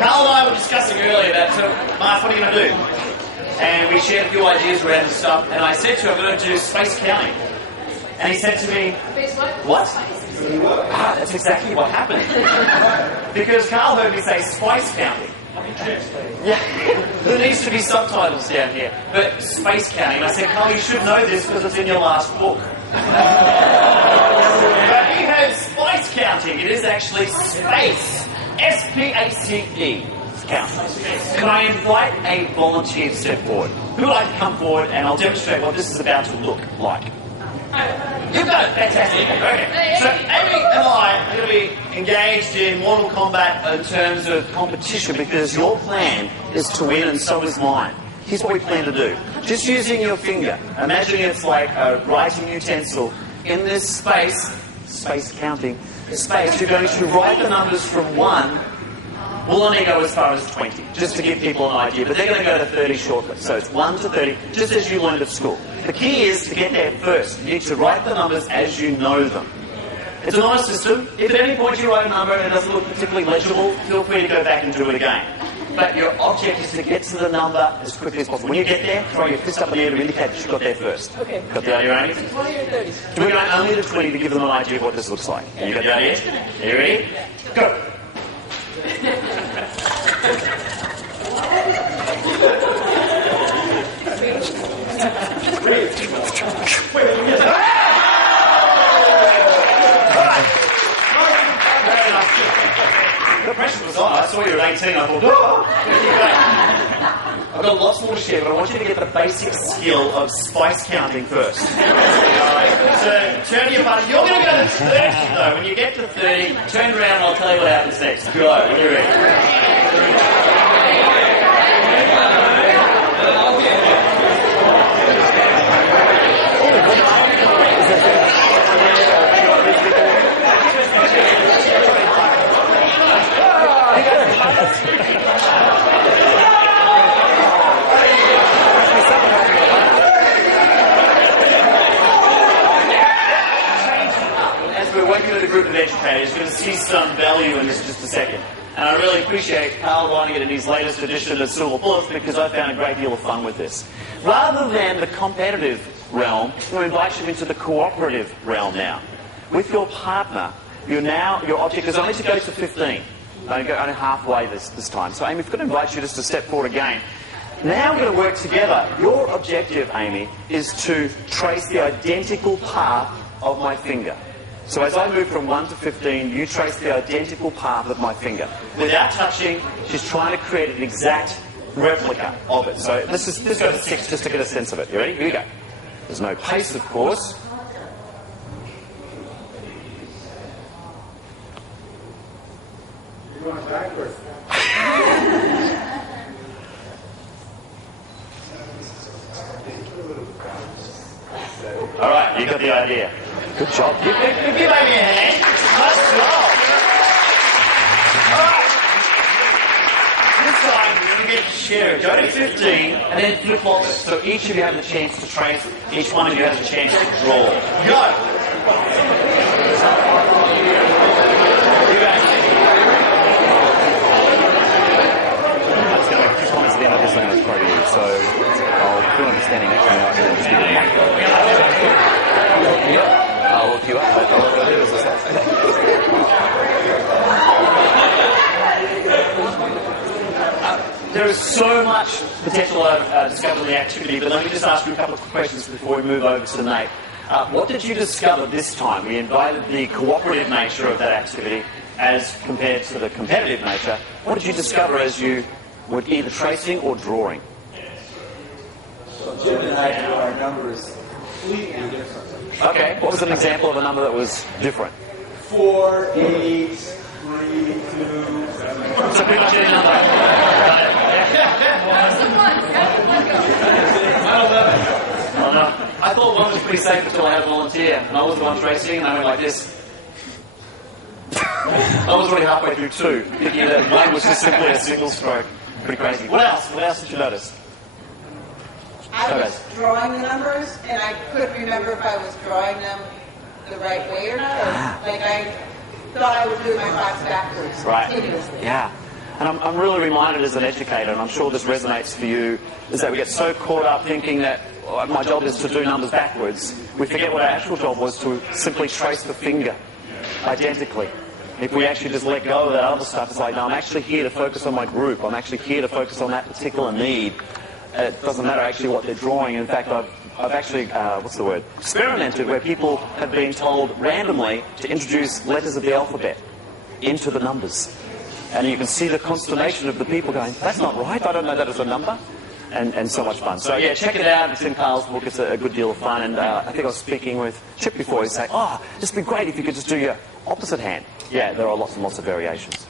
Carl and I were discussing earlier about, so, Mark, what are you going to do? And we shared a few ideas around and stuff, and I said to him, I'm going to do space counting. And he said to me, what? That's exactly what happened. Because Carl heard me say space counting. Yeah, there needs to be subtitles down here. But space counting. And I said, Carl, you should know this because it's in your last book. But he heard space counting. It is actually space. S-P-A-C-E. Count. Can I invite a volunteer to step forward? Who would like to come forward and I'll demonstrate what this is about to look like. You've got it. Fantastic. Okay. So Amy and I are going to be engaged in Mortal Kombat in terms of competition because your plan is to win and so is mine. Here's what we plan to do. Just using your finger, imagine it's like a writing utensil. In this space counting, space, you're going to write the numbers from 1. We'll only go as far as 20, just to give people an idea, but they're going to go to 30 shortly. So it's 1 to 30, just as you learned at school. The key is to get there first. You need to write the numbers as you know them. It's an honest system. If at any point you write a number and it doesn't look particularly legible, feel free to go back and do it again. But your object is to get to the number as quickly as possible. When you get there, throw your fist up in the air to indicate that you got there first. Okay. Got the idea, Amy? 20 or 30? We're going only to 20 to give them an idea of what this looks like. You got the idea? Are you ready? Go. The pressure was on. I saw you at 18. I thought, oh! I've got lots more to share, but I want you to get the basic skill of spice counting first. So turn your button. You're going to go to 30 though. When you get to 30, turn around and I'll tell you what happens next. Go. When you're ready. Working with a group of educators, you're going to see some value in this in just a second. And I really appreciate Carl writing it in his latest edition of Silver Bullets because I found a great deal of fun with this. Rather than the competitive realm, I'm going to invite you into the cooperative realm now. With your partner, your object is only to go to 15. Only halfway this time. So Amy, I'm going to invite you just to step forward again. Now we're going to work together. Your objective, Amy, is to trace the identical path of my finger. So as I move from 1 to 15, you trace the identical path of my finger. Without touching, she's trying to create an exact replica of it. So let's go to 6 just to get a sense of it. You ready? Here we go. There's no pace, of course. You're going backwards. All right, you got the idea. Good job. Give Amy a hand. Nice job. All right. This time, you're going to get to share it. Go to 15 and then flip-flop it. So each of you have the chance to trace. Each one of you has a chance to draw. Go. You guys. I'm just going to make 2 comments at the end of this. I'm going to throw you. So I'll feel I'm standing next to me. I can just give you the mic. Yeah. I'll look you up, but all I'm going to do is listen. There is so much potential I've discovered in the activity, but let me just ask you a couple of questions before we move over to Nate. What did you discover this time? We invited the cooperative nature of that activity as compared to the competitive nature. What did you discover as you were either tracing or drawing? So Jim and I do our numbers completely different. Okay, what was an example of a number that was different? 4, 8, 3, 2, 7. So pretty much any number. Oh no. I thought 1 was pretty safe until I had a volunteer, and I was the one tracing, and I went like this. I was already halfway through 2, thinking that 1 was just simply a single stroke. Pretty crazy. What else? What else did you notice? I was drawing the numbers, and I couldn't remember if I was drawing them the right way or not. Like I thought I was doing my thoughts backwards continuously. Yeah. And I'm really reminded as an educator, and I'm sure this resonates for you, is that we get so caught up thinking that my job is to do numbers backwards. We forget what our actual job was, to simply trace the finger identically. If we actually just let go of that other stuff, it's like, no, I'm actually here to focus on my group. I'm actually here to focus on that particular need. It doesn't matter actually what they're drawing. In fact, I've actually, experimented where people have been told randomly to introduce letters of the alphabet into the numbers. And you can see the consternation of the people going, that's not right, I don't know that as a number. And so much fun. So yeah, check it out. It's in Carl's book. It's a good deal of fun. And I think I was speaking with Chip before. He's saying, oh, it'd just be great if you could just do your opposite hand. Yeah, there are lots and lots of variations.